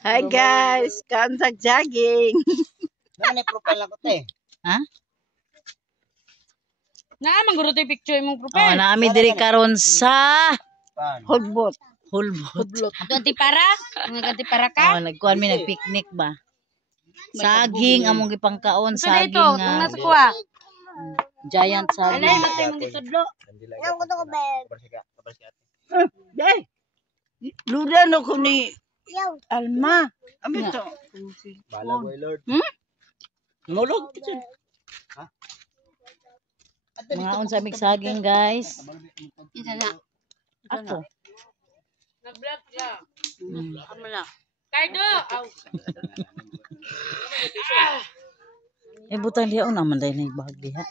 Hi guys, contact jogging. Ano may profile ako te? Ha? Naamang guro tayo picture imong Oh, profile. naami diri karon sa Pan. Hulbot. Hulbot. Ganti para? Mga ganti para ka? Oh, nagkuan mi nagpicnic ba. Saging among gipangkaon, Ito na ito, saging itong nasa kuha. giant Alay, saging. matay mong gitudlo. Ang gusto ko ba? Day. Luda no ko ni Alma. Abi to. Bala ko Lord. Mulog. Mga unsa mig saging guys. Isa na. Ako. Nag-vlog ka. Mm. Amo na. Cardo! Aw. Eh butang diha naman dai na ibag diha.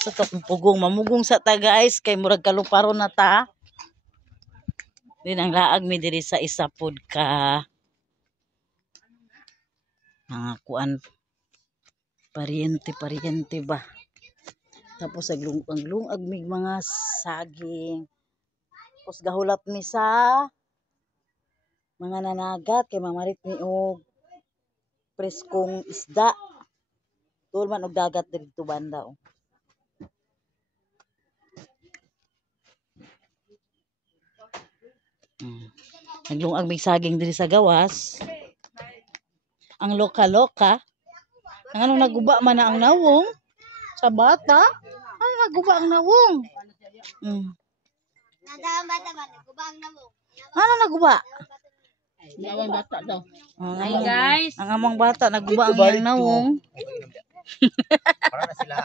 Sa kapugong mamugong sa ta guys kay murag kaluparo na ta. Din ang laag mi diri sa isa pod ka mga kuan pariente ba. Tapos aglungag mig mga saging. Tapos gahulat mi sa mga nanagat kay mamarit mi og preskong isda. Tuol man og dagat dito banda. Oh. Naglungag mig saging diri sa gawas. Ang loka-loka. Ang anong naguba man na ang nawong sa bata. Ano naguba ang nawong? Bata man, naguba ang namong. Ano naguba? Nawang bata daw. Hi guys. Ang among bata naguba ang iyang nawong. Para na sila.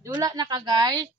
Dula na ka guys.